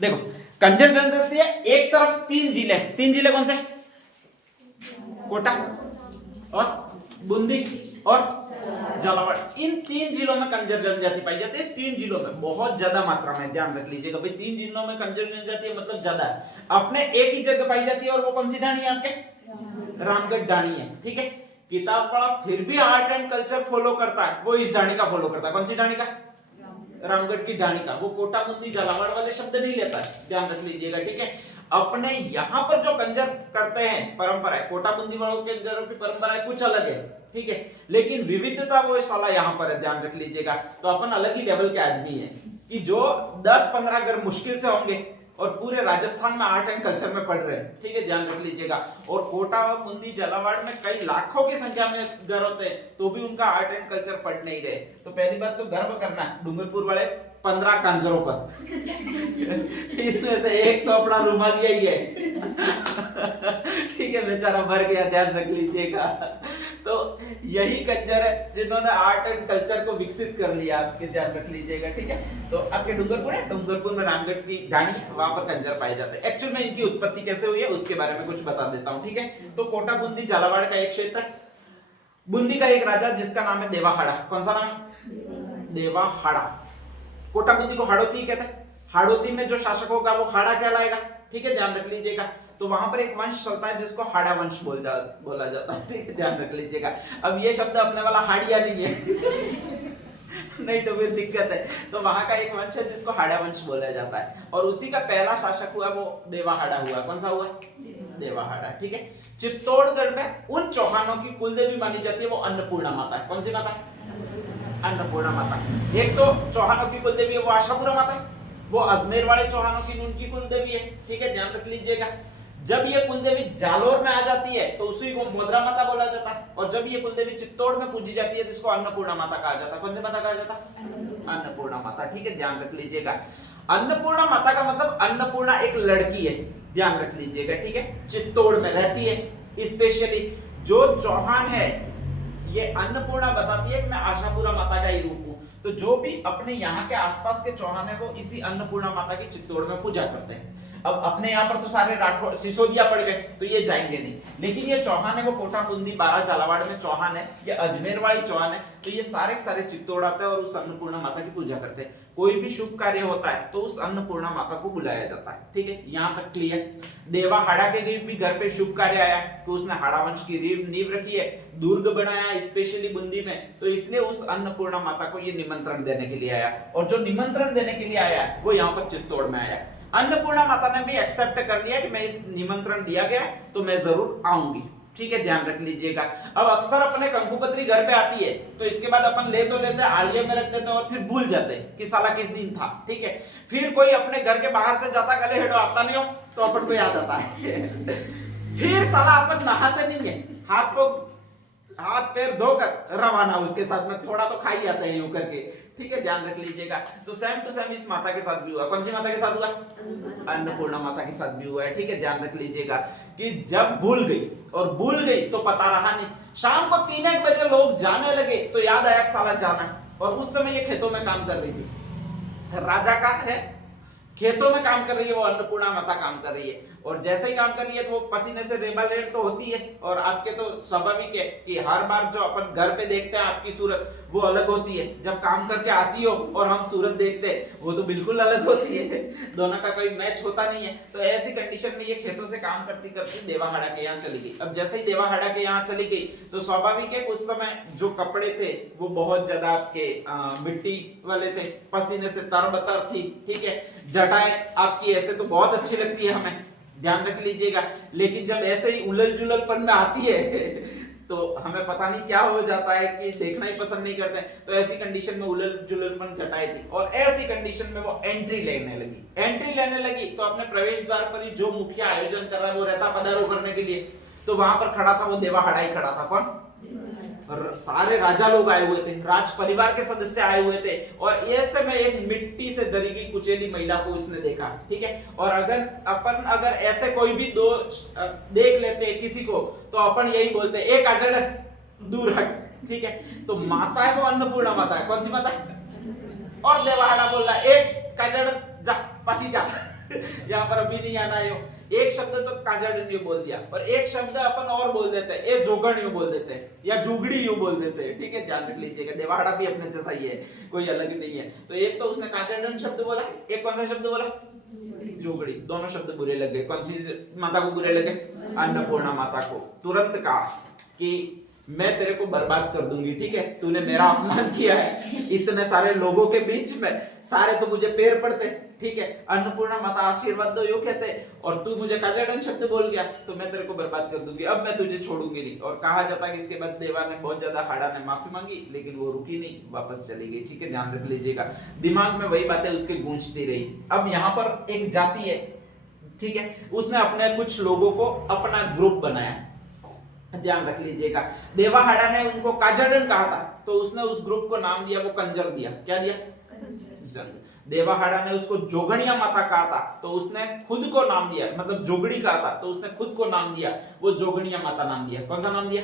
देखो कंजर जनजाति है, एक तरफ 3 जिले कौन से? कोटा और बूंदी और झालावाड़। इन 3 जिलों में कंजर जनजाति पाई जाती है। 3 जिलों में बहुत ज्यादा मात्रा में, ध्यान रख लीजिएगा भाई, 3 जिलों में कंजर जनजाति है मतलब ज्यादा है। अपने एक ही जगह पाई जाती है और वो कौन सी ढाणी है आपके? रामगढ़ ढाणी है। ठीक है, किताब पढ़ा फिर भी आर्ट एंड कल्चर फॉलो करता है, वो इस ढाणी का फॉलो करता है। कौन सी ढाणी का? रामगढ़ की ढाणी का। वो कोटा बूंदी झालावाड़ वाले शब्द नहीं लेता है, ध्यान रख लीजिएगा। ठीक है, अपने यहाँ पर जो कंजर करते हैं परंपरा है, कोटा बूंदी वालों के कंजरों की परंपरा कुछ अलग है। ठीक है, लेकिन विविधता वो साला यहाँ पर है, ध्यान रख लीजिएगा। तो अपन अलग ही लेवल के आदमी है कि जो 10-15 घर मुश्किल से होंगे और पूरे राजस्थान में आर्ट एंड कल्चर में पढ़ रहे हैं। ठीक है, ध्यान रख लीजिएगा। और कोटा और बूंदी झालावाड़ में कई लाखों की संख्या में घर होते हैं, तो भी उनका आर्ट एंड कल्चर पढ़ नहीं रहे। तो पहली बात तो गर्व करना है डूंगरपुर वाले 15 कंजरों पर इसमें से एक तो अपना रुमालिया ही है ठीक है, बेचारा मर गया, ध्यान रख लीजिएगा। तो यही कंजर है जिन्होंने आर्ट एंड कल्चर को विकसित कर लिया, आपके ध्यान रख लीजिएगा। ठीक है, तो आपके डूंगरपुर है, डूंगरपुर में रामगढ़ की ढाणी है, वहां पर कंजर पाए जाते हैं। एक्चुअल में इनकी उत्पत्ति कैसे हुई है उसके बारे में कुछ बता देता हूं। ठीक है, तो कोटा बूंदी झालावाड़ का एक क्षेत्र है। बूंदी का एक राजा जिसका नाम है देवाहाड़ा। कौन सा नाम है? देवाहाड़ा। कोटा बूंदी को हाड़ौती कहते हैं। हाड़ौती में जो शासक होगा वो हाड़ा कहलाएगा। ठीक है, ध्यान रख लीजिएगा। तो वहां पर एक वंश चलता है जिसको हाड़ा वंश बोला जाता है। ठीक है, ध्यान रख लीजिएगा। अब ये शब्द अपने वाला हाड़िया नहीं है नहीं तो फिर दिक्कत है। तो वहां का एक वंश है जिसको हाड़ा वंश बोला जाता है, और उसी का पहला शासक हुआ वो देवाहाड़ा हुआ। कौन सा हुआ? देवाहाड़ा। ठीक है, चित्तौड़गढ़ में उन चौहानों की कुलदेवी मानी जाती है, वो अन्नपूर्णा माता है। कौन सी माता? अन्नपूर्णा माता। एक तो चौहानों की कुलदेवी है वो आशापुरा माता है, वो अजमेर वाले चौहानों की उनकी कुलदेवी है। ठीक है, ध्यान रख लीजिएगा। जब ये कुलदेवी जालोर में आ जाती है तो उसी को मोदरा माता बोला जाता है, और जब ये कुलदेवी चित्तौड़ में पूजी जाती है तो इसको अन्नपूर्णा माता कहा जाता है। कौन सी माता कहा जाता है? अन्नपूर्णा माता। ठीक है, ध्यान रख लीजिएगा। अन्नपूर्णा माता का मतलब अन्नपूर्णा एक लड़की है, ध्यान रख लीजिएगा। ठीक है, चित्तौड़ में रहती है। स्पेशली जो चौहान है ये अन्नपूर्णा बताती है कि मैं आशापुरा माता का ही रूप हूं। तो जो भी अपने यहाँ के आसपास के चौहान है वो इसी अन्नपूर्णा माता की चित्तौड़ में पूजा करते हैं। अब अपने यहाँ पर तो सारे राठौर सिसोदिया पड़ गए तो ये जाएंगे नहीं, लेकिन ये चौहान है वो कोटा बूंदी बारा झालावाड़ में चौहान है, ये अजमेर वाली चौहान है, तो ये सारे चित्तौड़ आते हैं और उस अन्नपूर्णा माता की पूजा करते हैं। कोई भी शुभ कार्य होता है तो उस अन्नपूर्णा माता को बुलाया जाता है। ठीक है, यहाँ तक क्लियर। देवाहाड़ा के भी घर पे शुभ कार्य आया कि उसने हाड़ा वंश की नींव रखी है, दुर्ग बनाया स्पेशली बूंदी में, तो इसलिए उस अन्नपूर्णा माता को ये निमंत्रण देने के लिए आया, और जो निमंत्रण देने के लिए आया वो यहाँ पर चित्तौड़ में आया। अन्नपूर्णा माता ने भी एक्सेप्ट कर लिया कि मैं इस निमंत्रण दिया गया तो मैं जरूर आऊंगी। ठीक है, ध्यान रख लीजिएगा। अब अक्सर अपने कंकुपत्री घर पे आती है तो इसके बाद अपन ले तो लेते हैं, आलिया में रख देते हैं और फिर भूल जाते हैं कि साला किस दिन था। ठीक है, फिर कोई अपने घर के बाहर से जाता कले हेडो आता नहीं हो तो अपन को याद आता है फिर साला अपन नहाते नहीं है, हाथ पैर धोकर रवाना उसके साथ में, थोड़ा तो खा ही आता है यूं करके। ठीक है, ध्यान रख लीजिएगा। तो सेम टू सेम इस माता के साथ भी हुआ। कौन सी माता के साथ हुआ? अन्नपूर्णा माता के साथ भी हुआ है। ठीक है, ध्यान रख लीजिएगा कि जब भूल गई तो पता रहा नहीं। शाम को 3-1 बजे लोग जाने लगे तो याद आया साला जाना, और उस समय ये खेतों में काम कर रही थी। राजा का है खेतों में काम कर रही है, वो अन्नपूर्णा माता काम कर रही है, और जैसे ही काम कर रही है तो वो पसीने से रेबालेट तो होती है। और आपके तो स्वाभाविक है कि हर बार जो अपन घर पे देखते हैं आपकी सूरत वो अलग होती है, जब काम करके आती हो और हम सूरत देखते हैं वो तो बिल्कुल अलग होती है, दोनों का कोई मैच होता नहीं है। तो ऐसी कंडीशन में ये खेतों से काम करती करती देवाहाड़ा के यहाँ चली गई। अब जैसे ही देवाहाड़ा के यहाँ चली गई तो स्वाभाविक है उस समय जो कपड़े थे वो बहुत ज्यादा आपके मिट्टी वाले थे, पसीने से तरबतर थी। ठीक है, जटाएं आपकी ऐसे तो बहुत अच्छी लगती है हमें, ध्यान रख लीजिएगा, लेकिन जब ऐसे ही उलझ जुलझपन में आती है तो हमें पता नहीं क्या हो जाता है कि देखना ही पसंद नहीं करते। तो ऐसी कंडीशन में उलझ जुलझपन जटाई थी, और ऐसी कंडीशन में वो एंट्री लेने लगी तो अपने प्रवेश द्वार पर ही जो मुखिया आयोजन कर रहा है वो रहता पधारो करने के लिए, तो वहां पर खड़ा था वो देवाहाड़ा ही खड़ा था। कौन? सारे राजा लोग आए हुए थे, राज परिवार के सदस्य आए हुए थे, और ऐसे में एक मिट्टी से दरी गई कुचेली महिला को उसने देखा। ठीक है, और अगर ऐसे कोई भी दो देख लेते किसी को तो अपन यही बोलते एक अजड़ दूर हट। ठीक है, तो माता है वो अन्नपूर्णा माता है। कौन सी माता है? और देवाहाड़ा बोल रहा एक कजड़ जा पसी जा यहाँ पर अभी नहीं आना है। एक शब्द तो काजड़न यूं बोल दिया, और एक शब्द अपन और बोल देते हैं, ए जोगण यूं बोल देते हैं, या जुगड़ी यूं बोल देते हैं, ठीक है, ध्यान रख लीजिएगा। देवाड़ा भी अपने जैसा ही है, कोई अलग नहीं है। तो एक तो उसने काजड़न शब्द बोला, एक कौन सा शब्द बोला, जोगड़ी। दोनों शब्द बुरे लगे। कौन सी माता को बुरे लगे, अन्नपूर्णा माता को। तुरंत कहा कि मैं तेरे को बर्बाद कर दूंगी, ठीक है, तूने मेरा अपमान किया है इतने सारे लोगों के बीच में, सारे तो मुझे पैर पड़ते, ठीक है, अन्नपूर्णा माता आशीर्वाद दो, यो कहते, और तू मुझे काजड़न शब्द बोल गया, तो मैं तेरे को बर्बाद कर दूंगी, अब मैं तुझे छोड़ूंगी नहीं। और कहा जाता है कि इसके बाद देवा ने बहुत ज्यादा हाड़ा ने माफी मांगी, लेकिन वो रुकी नहीं, वापस चली गई, ठीक है, ध्यान रख लीजिएगा। दिमाग में वही बातें उसके गूंजती रही। अब यहाँ पर एक जाति है, ठीक है, उसने अपने कुछ लोगों को अपना ग्रुप बनाया, ध्यान रख लीजिएगा। देवाहाड़ा ने उनको काजड़न कहा था, तो उसने उस ग्रुप को नाम दिया, वो कंजर दिया, क्या दिया, कंजर। देवाहाड़ा ने उसको जोगणिया माता कहा था, तो उसने खुद को नाम दिया, मतलब जोगड़ी कहा था, तो उसने खुद को नाम दिया, वो जोगणिया माता नाम दिया। कौन सा नाम दिया,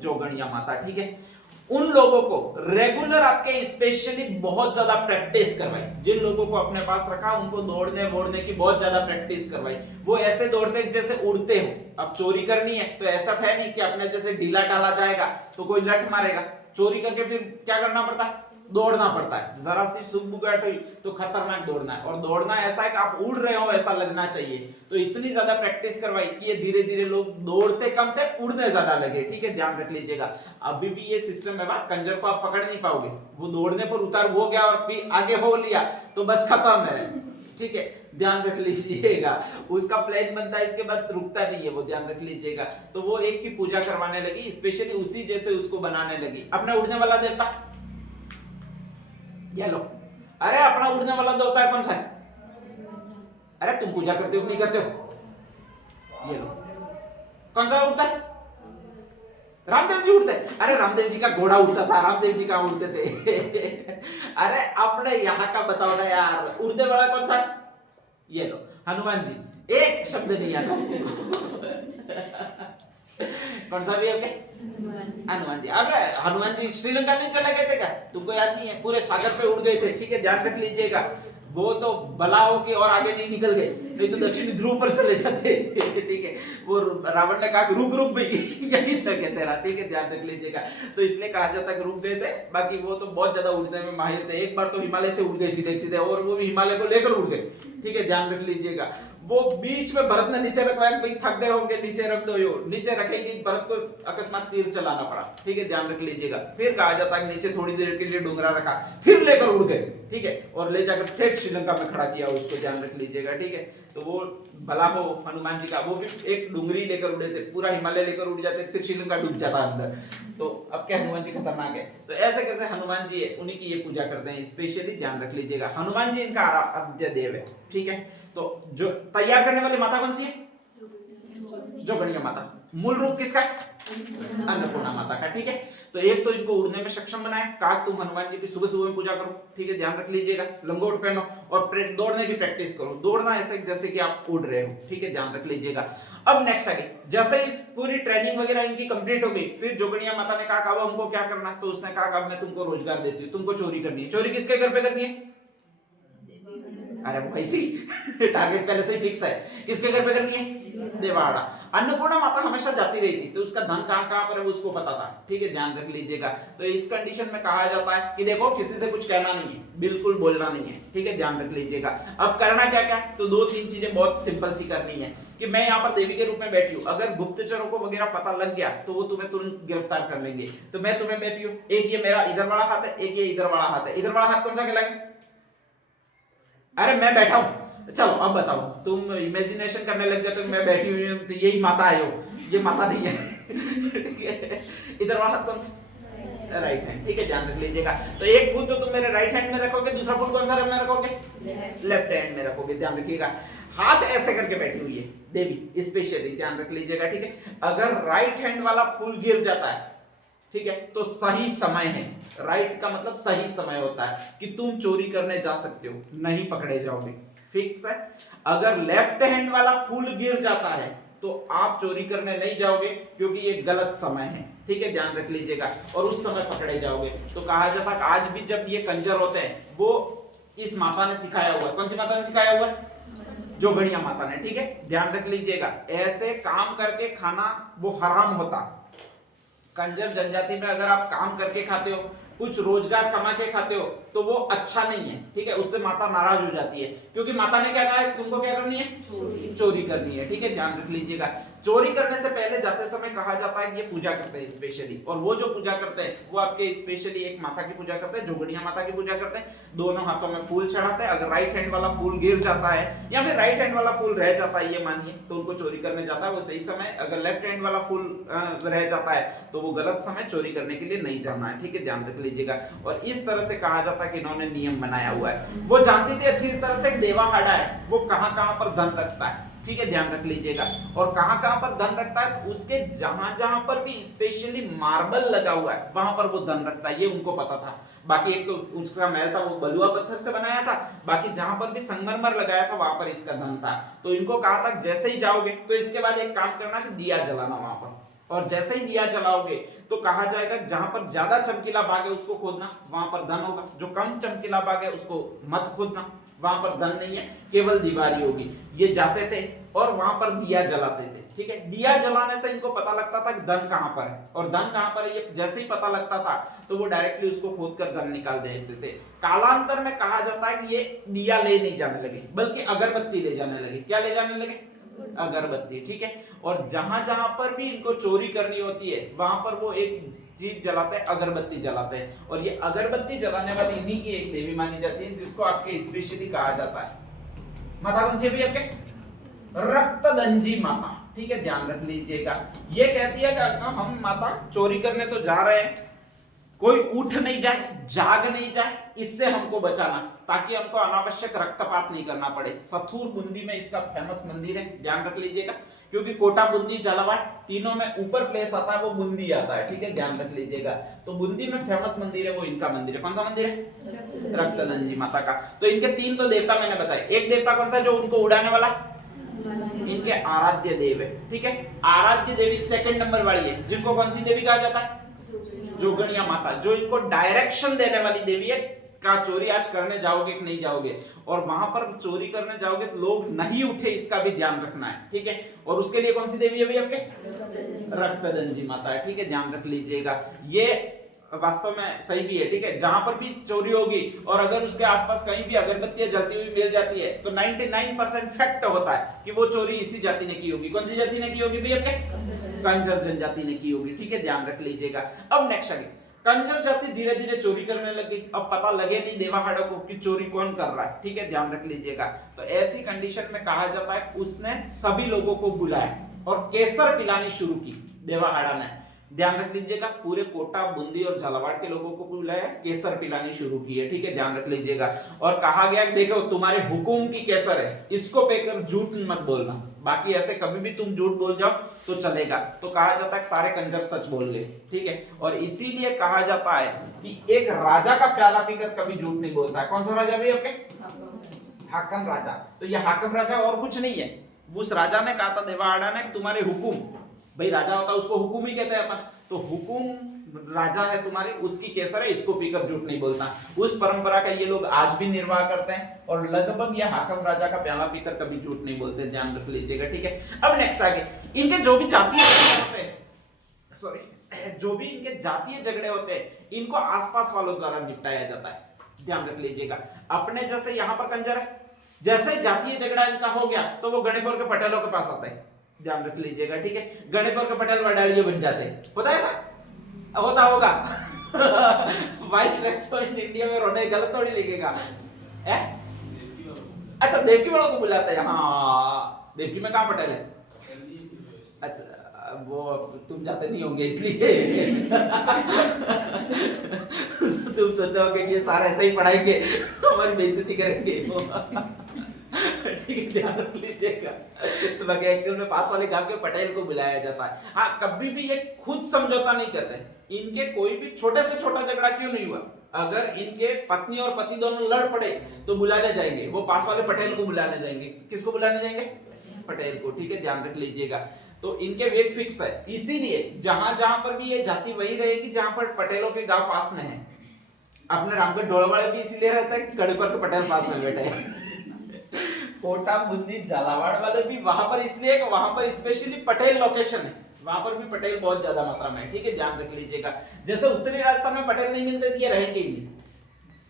जोगणिया माता, ठीक है। उन लोगों को रेगुलर आपके स्पेशली बहुत ज्यादा प्रैक्टिस करवाई, जिन लोगों को अपने पास रखा उनको दौड़ने वोड़ने की बहुत ज्यादा प्रैक्टिस करवाई। वो ऐसे दौड़ते जैसे उड़ते हो। अब चोरी करनी है तो ऐसा है नहीं कि अपने जैसे ढीला डाला जाएगा तो कोई लठ मारेगा, चोरी करके फिर क्या करना पड़ता है, दौड़ना पड़ता है। जरा सी सुबुगाहट हुई तो खतरनाक दौड़ना है, और दौड़ना ऐसा है कि आप उड़ रहे हो ऐसा लगना चाहिए। तो इतनी ज्यादा प्रैक्टिस करवाई कि ये धीरे धीरे लोग दौड़ते कम थे, उड़ने ज्यादा लगे, ठीक है, ध्यान रख लीजिएगा। अभी भी ये सिस्टम है, कंजर को आप पकड़ नहीं पाओगे, वो दौड़ने पर उतार हो गया और फिर आगे हो लिया तो बस खत्म है, ठीक है, ध्यान रख लीजिएगा। उसका प्लान बनता है, इसके बाद रुकता नहीं है वो, ध्यान रख लीजिएगा। तो वो एक की पूजा करवाने लगी, स्पेशली उसी जैसे उसको बनाने लगी। अपना उड़ने वाला देवता ये लो, अरे अपना उड़ने वाला देवता है कौन सा है, अरे तुम पूजा करते हो नहीं करते हो, ये लो, कौन सा उड़ता है, रामदेव जी उड़ते। अरे रामदेव जी का घोड़ा उड़ता था, रामदेव जी कहां उड़ते थे अरे अपने यहाँ का बताओ ना यार, उड़ने वाला कौन सा है, ये लो, हनुमान जी। एक शब्द नहीं आता कौन सा भी आपके, हनुमान जी। अरे हनुमान जी श्रीलंका नहीं चले गए थे क्या, तुमको याद नहीं है, पूरे सागर पे उड़ गए थे, ठीक है, ध्यान रख लीजिएगा। वो तो बलाओं के और आगे नहीं निकल गए, नहीं तो दक्षिणी ध्रुव पर चले जाते ठीक है। वो रावण ने कहा रुक रुक भाई यही था क्या तेरा, ठीक है, ध्यान रख लीजिएगा। तो इसलिए कहा जाता है कि रुक गए थे, बाकी वो तो बहुत ज्यादा उड़ने में माहिर थे। एक बार तो हिमालय से उड़ गए सीधे सीधे, और वो भी हिमालय को लेकर उड़ गए, ठीक है, ध्यान रख लीजिएगा। वो बीच में भरत ने नीचे रखवाया, भाई थक गए होंगे नीचे रख दो, यो नीचे रखेगी, भरत को अकस्मात तीर चलाना पड़ा, ठीक है, ध्यान रख लीजिएगा। फिर कहा जाता है नीचे थोड़ी देर के लिए डोंगरा रखा, फिर लेकर उड़ गए, ठीक है, और ले जाकर ठेठ श्रीलंका में खड़ा किया उसको, ध्यान रख लीजिएगा, ठीक है। तो वो भला हो हनुमान जी का, वो भी एक डुंगरी लेकर उड़े थे, पूरा हिमालय लेकर उड़ जाते, फिर श्रीलंका डूब जाता अंदर। तो अब क्या हनुमान जी खतरनाक है। तो ऐसे कैसे हनुमान जी है, उन्हीं की ये पूजा करते हैं स्पेशली, ध्यान रख लीजिएगा। हनुमान जी इनका आराध्य देव है, ठीक है। तो जो तैयार करने वाली माता कौन सी है, जोगणिया माता। मूल रूप किसका है, अन्नपूर्णा माता का, ठीक है। तो एक तो इनको उड़ने में सक्षम बनाए, कहा तुम हनुमान जी की सुबह सुबह में पूजा करो, ठीक है, ध्यान रख लीजिएगा। लंगोट पहनो और दौड़ने की प्रैक्टिस करो, दौड़ना ऐसे जैसे कि आप उड़ रहे हो, ठीक है, ध्यान रख लीजिएगा। अब नेक्स्ट आगे, जैसे इस पूरी ट्रेनिंग वगैरह इनकी कंप्लीट हो गई, फिर जोगणिया माता ने कहा हमको क्या करना, तो उसने कहा मैं तुमको रोजगार देती हूँ, तुमको चोरी करनी है। चोरी किसके घर पे करनी है, अरे वो ऐसी टारगेट पहले से ही फिक्स है, किसके घर पे करनी है, देवाड़ा। अन्नपूर्णा माता हमेशा जाती रही थी, तो उसका धन कहां कहां पर है उसको पता था, ठीक है, ध्यान रख लीजिएगा। तो इस कंडीशन में कहा जाता है कि देखो किसी से कुछ कहना नहीं है, बिल्कुल बोलना नहीं है, ठीक है, ध्यान रख लीजिएगा। अब करना क्या क्या, तो दो तीन चीजें बहुत सिंपल सी करनी है कि मैं यहाँ पर देवी के रूप में बैठी हूँ, अगर गुप्तचरों को वगैरह पता लग गया तो वो तुम्हें तुरंत गिरफ्तार कर लेंगे। तो मैं तुम्हें बैठी हूँ, एक ये मेरा इधर वाला हाथ है, एक ये इधर वाला हाथ है। इधर वाला हाथ कौन सा कहलाएगा, अरे मैं बैठा हूं, चलो अब बताओ, तुम इमेजिनेशन करने लग जाते हो, मैं बैठी हुई हूं तो यही माता है, ये माता नहीं है ठीक है। इधर वाला हाथ कौन सा, राइट हैंड, ठीक है, ध्यान रख लीजिएगा। तो एक फूल तो तुम मेरे राइट हैंड में रखोगे, दूसरा फूल कौन सा में रखोगे, लेफ्ट हैंड में रखोगे, ध्यान रखिएगा। हाथ ऐसे करके बैठी हुई है देवी स्पेशली, ध्यान रख लीजिएगा, ठीक है। अगर राइट हैंड वाला फूल गिर जाता है, ठीक है, तो सही समय है, राइट का मतलब सही समय होता है कि तुम चोरी करने जा सकते हो, नहीं पकड़े जाओगे, फिक्स है। अगर लेफ्ट हैंड वाला फूल गिर जाता है तो आप चोरी करने नहीं जाओगे, क्योंकि ये गलत समय है, ठीक है, ध्यान रख लीजिएगा, और उस समय पकड़े जाओगे। तो कहा जाता है आज भी जब ये कंजर होते हैं, वो इस माता ने सिखाया हुआ है, कौन सी माता ने सिखाया हुआ है, जोगड़िया माता ने, ठीक है, ध्यान रख लीजिएगा। ऐसे काम करके खाना वो हराम होता। कंजर जनजाति में अगर आप काम करके खाते हो, कुछ रोजगार कमा के खाते हो, तो वो अच्छा नहीं है, ठीक है, उससे माता नाराज हो जाती है, क्योंकि माता ने क्या कहा है, तुमको क्या करनी है, चोरी करनी है, ठीक है, ध्यान रख लीजिएगा। चोरी करने से पहले जाते समय कहा जाता है कि ये पूजा करते हैं स्पेशली, और वो जो पूजा करते हैं वो आपके स्पेशली एक माता की पूजा करते हैं, जोगड़िया माता की पूजा करते हैं। दोनों हाथों में फूल चढ़ाते हैं, अगर राइट हैंड वाला फूल गिर जाता है या फिर राइट हैंड वाला फूल रह जाता है, ये मानिए, तो उनको चोरी करने जाता है वो सही समय। अगर लेफ्ट हैंड वाला फूल रह जाता है तो वो गलत समय, चोरी करने के लिए नहीं जाना है, ठीक है, ध्यान रख लीजिएगा। और इस तरह से कहा जाता है कि इन्होंने नियम बनाया हुआ है। वो जानती थी अच्छी तरह से देवाहाड़ा है वो कहां-कहां पर धन रखता है, ठीक है, ध्यान रख लीजिएगा, और कहां-कहां पर धन रखता है, तो उसके जहां-जहां पर भी स्पेशली मार्बल लगा हुआ है वहां पर वो धन रखता है, ये उनको पता था। बाकी एक तो उसका महल था वो बलुआ पत्थर से बनाया था, बाकी जहां पर भी संगमरमर लगाया था वहां पर इसका धन था। तो इनको कहा था जैसे ही जाओगे तो इसके बाद एक काम करना कि दिया जलाना वहां पर, और जैसे ही दिया जलाओगे तो कहा जाएगा जहां पर ज्यादा चमकीला बाग है उसको खोदना, वहां पर धन होगा, जो कम चमकीला बाग है उसको मत खोदना, वहां पर धन नहीं है, केवल दीवारी होगी। ये जाते थे और वहां पर दिया जलाते थे, ठीक है, दिया जलाने से इनको पता लगता था कि धन कहां पर है, और धन कहां पर है ये जैसे ही पता लगता था तो वो डायरेक्टली उसको खोदकर धन निकाल देते थे। कालांतर में कहा जाता है कि ये दिया ले नहीं जाने लगे, बल्कि अगरबत्ती ले जाने लगे। क्या ले जाने लगे, अगरबत्ती, ठीक है। और जहां जहां पर भी इनको चोरी करनी होती है वहां पर वो एक चीज जलाते हैं, अगरबत्ती जलाते हैं, और ये अगरबत्ती जलाने वाली इन्हीं की एक देवी मानी जाती है, जिसको आपके स्पेशली कहा जाता है माता कौन सी भी आपके, रक्तदंजी माता, ठीक है, ध्यान रख लीजिएगा। ये कहती है कि हम माता चोरी करने तो जा रहे हैं, कोई उठ नहीं जाए, जाग नहीं जाए, इससे हमको बचाना, ताकि हमको अनावश्यक रक्तपात नहीं करना पड़े। सथुर बूंदी में इसका फेमस मंदिर है, ध्यान रख लीजिएगा, क्योंकि कोटा, बूंदी, झालावाड़ तीनों में ऊपर प्लेस आता है वो बूंदी आता है, ठीक है, ध्यान रख लीजिएगा। तो बूंदी में फेमस मंदिर है वो इनका मंदिर है। कौन सा मंदिर है, रक्तदंजी माता का। तो इनके तीन तो देवता मैंने बताए, एक देवता कौन सा जो उनको उड़ाने वाला, इनके आराध्य देव है, ठीक है, आराध्य देवी सेकंड नंबर वाली है, जिनको कौन सी देवी कहा जाता है, जोगणिया माता, जो इनको डायरेक्शन देने वाली देवी है, का चोरी आज करने जाओगे कि नहीं जाओगे, और वहां पर चोरी करने जाओगे तो लोग नहीं उठे, इसका भी ध्यान रखना है, ठीक है। और उसके लिए कौन सी देवी है भाई आपके, रक्तदंजी माता है, ठीक है, ध्यान रख लीजिएगा। ये वास्तव में सही भी है, ठीक है, जहां पर भी चोरी होगी और अगर उसके आसपास कहीं भी अगरबत्तियां जलती हुई मिल जाती है तो 99% फैक्ट होता है कि वो चोरी इसी जाति ने की होगी। कौन सी जाति ने की होगी भाई अपने, कंजर जनजाति ने की होगी, ठीक है, ध्यान रख लीजिएगा। अब नेक्स्ट आगे, कंजर जाति धीरे धीरे चोरी करने लगी, अब पता लगे नहीं देवाहाड़ा को कि चोरी कौन कर रहा है, ठीक है, ध्यान रख लीजिएगा। तो ऐसी कंडीशन में कहा जाता है उसने सभी लोगों को बुलाया और केसर पिलानी शुरू की देवाहाड़ा ने, ध्यान रख लीजिएगा, पूरे कोटा, बूंदी और झालावाड़ के लोगों को बुलाया, केसर पिलानी शुरू की है, ठीक है, ध्यान रख लीजिएगा। और कहा गया कि देखो तुम्हारे हुकुम की केसर है, इसको पेकर झूठ मत बोलना, बाकी ऐसे कभी भी तुम झूठ बोल जाओ तो चलेगा। तो कहा जाता है सारे कंजर सच बोल गए, ठीक है, और इसीलिए कहा जाता है कि एक राजा का प्याला पीकर कभी झूठ नहीं बोलता है। कौन सा राजा भी आपके, हाकम राजा। तो ये हाकम राजा और कुछ नहीं है, उस राजा ने कहा था देवाहाड़ा ने तुम्हारे हुकुम, भाई राजा होता है उसको हुकुम ही कहते हैं अपन, तो हुकुम राजा है तुम्हारी, उसकी केसर है, इसको पीकर झूठ नहीं बोलता। उस परंपरा का ये लोग आज भी निर्वाह करते हैं और लगभग ये हाकम राजा का प्याला पीकर कभी झूठ नहीं बोलते, ध्यान रख लीजिएगा, ठीक है। अब नेक्स्ट आगे, इनके जो भी जातीय झगड़े होते हैं, सॉरी, जो भी इनके जातीय झगड़े होते हैं इनको आसपास वालों द्वारा निपटाया जाता है, ध्यान रख लीजिएगा। अपने जैसे यहाँ पर कंजर है, जैसे जातीय झगड़ा इनका हो गया तो वो गणेपुर के पटेलों के पास आता है, ध्यान रख लीजिएगा, ठीक है, गणेपुर के पटेल वडालिये बन जाते हैं, होता है ऐसा, होता होगा। व्हाइट रेस्टोरेंट इंडिया में रोने गलत थोड़ी लिखेगा, अच्छा देवकी वालों को बुलाते हैं, हाँ देवकी में कहाँ पटेल है, अच्छा वो तुम जाते नहीं होंगे इसलिए। तुम सोचते होगे कि ये सारा ऐसे ही पढ़ाएंगे, हमारी बेइज्जती करेंगे। ठीक है, ध्यान रख लीजिएगा। तो बाकी एक्चुअल में पास वाले गांव के पटेल को बुलाया जाता है। हाँ, कभी भी ये खुद समझौता नहीं करते, इनके कोई भी छोटे से छोटा झगड़ा क्यों नहीं हुआ, अगर इनके पत्नी और पति दोनों लड़ पड़े तो बुलाने जाएंगे, वो पास वाले पटेल को बुलाने जाएंगे। किसको बुलाने जाएंगे, पटेल को, ठीक है, ध्यान रख लीजिएगा। तो इनके वेट फिक्स है, इसीलिए जहां जहां पर भी ये जाति वही रहेगी जहां पर पटेलों के गांव पास में है। अपने रामगढ़ ढोलवाड़े भी इसीलिए रहता है कि गणेपुर के पटेल पास में बैठे हैं। कोटा, बूंदी, झालावाड़ वाले भी वहां पर, इसलिए वहां पर स्पेशली पटेल लोकेशन है, वहां पर भी पटेल बहुत ज्यादा मात्रा में है, ठीक है, ध्यान रख लीजिएगा। जैसे उत्तरी राजस्थान में पटेल नहीं मिलते, ये रहेंगे ही नहीं,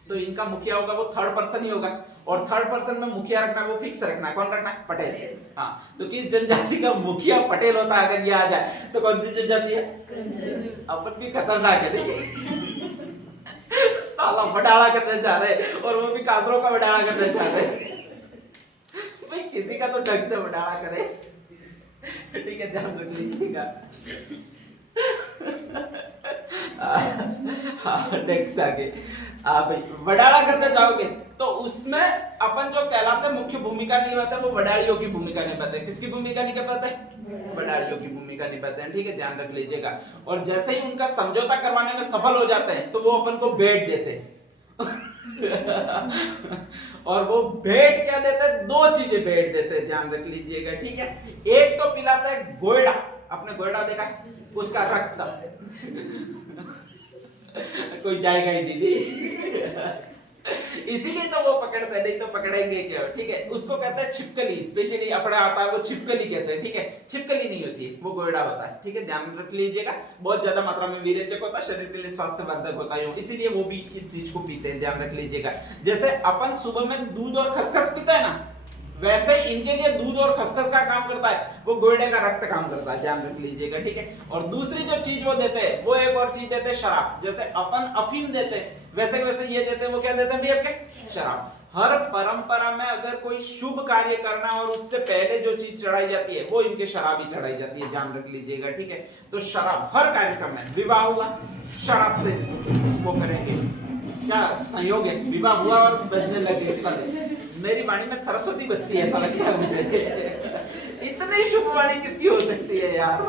तो इनका मुखिया होगा वो थर्ड पर्सन ही होगा, और थर्ड पर्सन में मुखिया रखना है वो फिक्स रखना है, कौन रखना है? पटेल। हाँ, तो किस जनजाति का मुखिया पटेल होता है अगर ये आ जाए तो कौन सी जनजाति है? अपन भी खतरनाक है, देखिए साला बडाड़ा करने जा रहे हैं, और वो भी काजरों का बडाड़ा करने जा रहे हैं। भाई किसी का तो ढंग से बडाड़ा करे, ठीक है, ध्यान रख लीजिएगा। नेक्स्ट आगे भाई वडाला करना चाहोगे तो उसमें अपन जो कहलाते हैं मुख्य भूमिका निभाते हैं वो वडालियों की भूमिका निभाते हैं। किसकी भूमिका निभाते हैं? वडालियों की भूमिका निभाते हैं, ठीक है, ध्यान रख लीजिएगा। और जैसे ही उनका समझौता करवाने में सफल हो जाते हैं तो वो अपन को भेंट देते हैं और वो भेंट क्या देते हैं? दो चीजें भेंट देते हैं, ध्यान रख लीजिएगा, ठीक है। एक तो पिलाता है गोयड़ा, आपने गोयड़ा देखा? उसका रक्त कोई जाएगा ही दीदी इसीलिए तो वो पकड़ते हैं, नहीं तो पकड़ेंगे क्या, ठीक है। उसको कहते हैं छिपकली, स्पेशली अपना आता है वो छिपकली कहते हैं, ठीक है। छिपकली नहीं होती है, वो गोयड़ा होता है, ठीक है, ध्यान रख लीजिएगा। बहुत ज्यादा मात्रा में वीरेचक होता है, शरीर के लिए स्वास्थ्यवर्धक होता है, इसीलिए वो भी इस चीज को पीते हैं, ध्यान रख लीजिएगा। जैसे अपन सुबह में दूध और खसखस पीते हैं ना, वैसे इनके लिए दूध और खसखस का काम करता है, वो गोयड़े का रक्त काम करता है, ध्यान रख लीजिएगा, ठीक है। और दूसरी जो चीज वो देते हैं वो एक और चीज देते हैं, शराब। जैसे अपन अफीम देते हैं वैसे वैसे ये देते हैं, वो क्या देते हैं भी आपके? शराब। हर परंपरा में अगर कोई शुभ कार्य करना और उससे पहले जो चीज चढ़ाई जाती है वो इनके शराब ही चढ़ाई जाती है, ध्यान रख लीजिएगा, ठीक है। तो शराब हर कार्यक्रम में, विवाह हुआ शराब से वो करेंगे, क्या संयोग है, विवाह हुआ और बजने लगे। मेरी वाणी में सरस्वती बसती है ऐसा लगता है मुझे इतनी शुभ वाणी किसकी हो सकती है यार,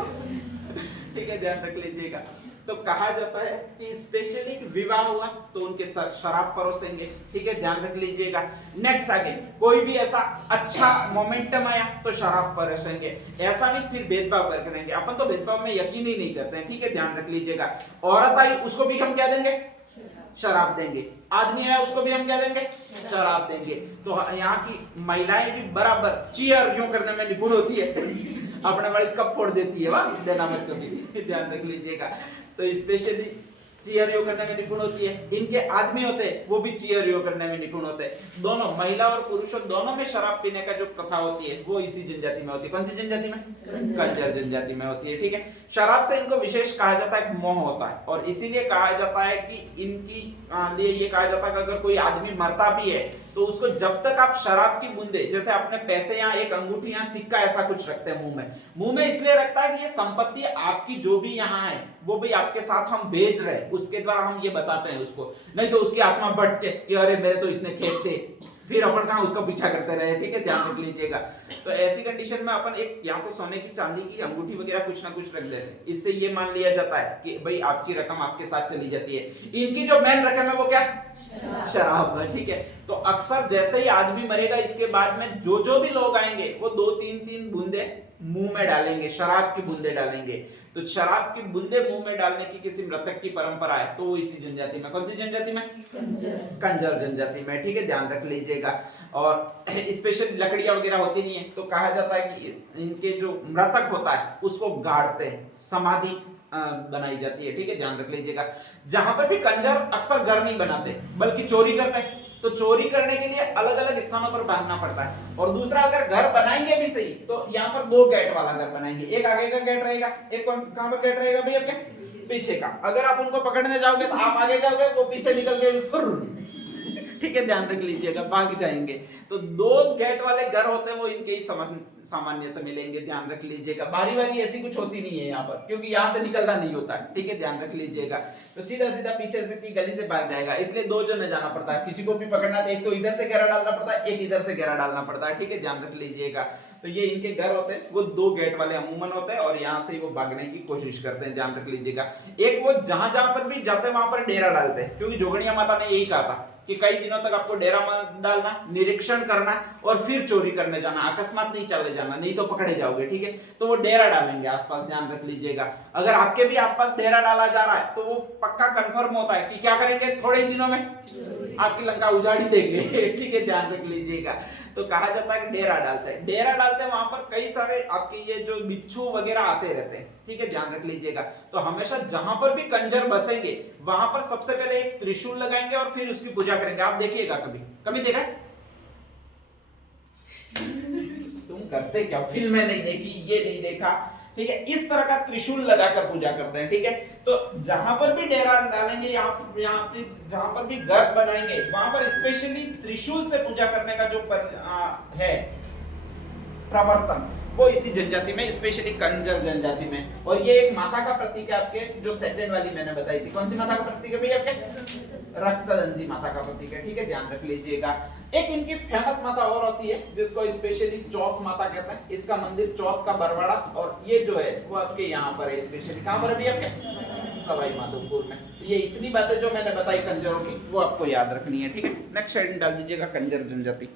ठीक है, ध्यान रख लीजिएगा। तो कहा जाता है कि स्पेशली विवाह हुआ तो उनके शराब परोसेंगे, ठीक है, ध्यान रख लीजिएगा। नेक्स्ट आगे कोई भी ऐसा अच्छा मोमेंटम आया तो शराब परोसेंगे, ऐसा नहीं फिर भेदभाव कर करेंगे, अपन तो भेदभाव में यकीन ही नहीं करते हैं, ठीक है, ध्यान रख लीजिएगा। औरत आई उसको भी हम क्या देंगे? शराब देंगे। आदमी है उसको भी हम क्या देंगे? शराब देंगे। तो यहाँ की महिलाएं भी बराबर चीयर यूं करने में निपुण होती है अपने बड़ी कप फोड़ देती है, वाह देना मत कभी ध्यान रख लीजिएगा। तो स्पेशली चीयर यो करने में निपुण होती है। इनके आदमी होते हैं वो भी चीयर यो करने में निपुण होते हैं। दोनों महिला और पुरुषों दोनों में शराब पीने का जो प्रथा होती है वो इसी जनजाति में होती है। कौन सी जनजाति में? कंजर जनजाति में होती है, ठीक है। शराब से इनको विशेष कहा जाता है मोह होता है, और इसीलिए कहा जाता है कि इनकी लिए ये कहा जाता है कि अगर कोई आदमी मरता भी है तो उसको जब तक आप शराब की बूंदे, जैसे अपने पैसे यहाँ एक अंगूठी यहाँ सिक्का ऐसा कुछ रखते हैं मुंह में इसलिए रखता है कि ये संपत्ति आपकी जो भी यहाँ है वो भी आपके साथ हम बेच रहे हैं, उसके द्वारा हम ये बताते हैं उसको, नहीं तो उसकी आत्मा भटके कि अरे मेरे तो इतने खेत थे, फिर अपन कहाँ उसका पीछा करते रहे, ठीक है, ध्यान रख लीजिएगा। तो ऐसी कंडीशन में अपन एक या तो सोने की चांदी की अंगूठी वगैरह कुछ ना कुछ रख देते हैं, इससे ये मान लिया जाता है कि भाई आपकी रकम आपके साथ चली जाती है। इनकी जो मेन रकम है वो क्या? शराब है, ठीक है। तो अक्सर जैसे ही आदमी मरेगा इसके बाद में जो भी लोग आएंगे वो 2-3 बूंदे मुंह में डालेंगे, शराब की बूंदे डालेंगे। तो शराब की बूंदे मुंह में डालने की किसी मृतक की परंपरा है तो वो इसी जनजाति में, कौन सी जनजाति में? कंजर जनजाति में, ठीक है, ध्यान रख लीजिएगा। और स्पेशल लकड़ियां वगैरह होती नहीं है तो कहा जाता है कि इनके जो मृतक होता है उसको गाड़ते हैं, समाधि बनाई जाती है, ठीक है, ध्यान रख लीजिएगा। जहां पर भी कंजर अक्सर घर नहीं बनाते बल्कि चोरी करते हैं, तो चोरी करने के लिए अलग अलग स्थानों पर बांधना पड़ता है। और दूसरा अगर घर बनाएंगे भी सही तो यहाँ पर 2 गेट वाला घर बनाएंगे, एक आगे का गेट रहेगा, एक कहां पर गेट रहेगा भाई? आपके पीछे का। अगर आप उनको पकड़ने जाओगे तो आप आगे जाओगे, वो पीछे निकल के ठीक है, ध्यान रख लीजिएगा, भाग जाएंगे। तो 2 गेट वाले घर होते हैं वो इनके ही सामान्यतः मिलेंगे, ध्यान रख लीजिएगा। बारी बारी ऐसी कुछ होती नहीं है यहाँ पर, क्योंकि यहाँ से निकलना नहीं होता, ठीक है, ध्यान रख लीजिएगा। तो सीधा सीधा पीछे से की गली से भाग जाएगा, इसलिए 2 जने जाना पड़ता है। किसी को भी पकड़ना तो एक तो इधर से घेरा डालना पड़ता है, एक इधर से घेरा डालना पड़ता है, ठीक है, ध्यान रख लीजिएगा। तो ये इनके घर होते हैं वो 2 गेट वाले अमूमन होते हैं और यहाँ से वो भागने की कोशिश करते हैं, ध्यान रख लीजिएगा। एक वो जहां जहां पर भी जाते हैं वहां पर डेरा डालते हैं, क्योंकि जोगनिया माता ने यही कहा था कि कई दिनों तक आपको डेरा डालना, निरीक्षण करना और फिर चोरी करने जाना, अकस्मात नहीं चले जाना, नहीं तो पकड़े जाओगे, ठीक है। तो वो डेरा डालेंगे आसपास, ध्यान रख लीजिएगा। अगर आपके भी आसपास डेरा डाला जा रहा है तो वो पक्का कंफर्म होता है कि क्या करेंगे, थोड़े ही दिनों में आपकी लंका उजाड़ी देंगे। ठीक है, ध्यान रख लीजिएगा। तो कहा जाता है कि डेरा डालते हैं, डेरा डालते हैं, वहां पर कई सारे आपके ये जो बिच्छू वगैरह आते रहते हैं। ठीक है, ध्यान रख लीजिएगा। तो हमेशा जहां पर भी कंजर बसेंगे वहां पर सबसे पहले एक त्रिशूल लगाएंगे और फिर उसकी पूजा करेंगे। आप देखिएगा, कभी कभी देखा है? तुम करते क्या, फिल्में नहीं देखी, ये नहीं देखा। ठीक है, इस तरह का त्रिशूल लगाकर पूजा करते हैं। ठीक है, तो जहां पर भी डेरा डालेंगे, यहाँ पे जहां पर भी घर बनाएंगे वहां पर स्पेशली त्रिशूल से पूजा करने का जो है प्रवर्तन, वो इसी जनजाति में, स्पेशली कंजर जनजाति में। और ये एक माता का प्रतीक है आपके, जो सेकंड वाली मैंने बताई थी। कौन सी माता का प्रतीक है भैया आपके? रक्तदंजी माता का प्रतीक है। ठीक है, ध्यान रख लीजिएगा। एक इनकी फेमस माता और होती है जिसको स्पेशली चौथ माता कहते हैं। इसका मंदिर चौथ का बरवाड़ा, और ये जो है वो आपके यहाँ पर है। स्पेशली कहाँ पर है आपके? सवाई माधोपुर में। ये इतनी बातें जो मैंने बताई कंजरों की, वो आपको याद रखनी है। ठीक है, नेक्स्ट साइड डाल दीजिएगा कंजर जनजाति।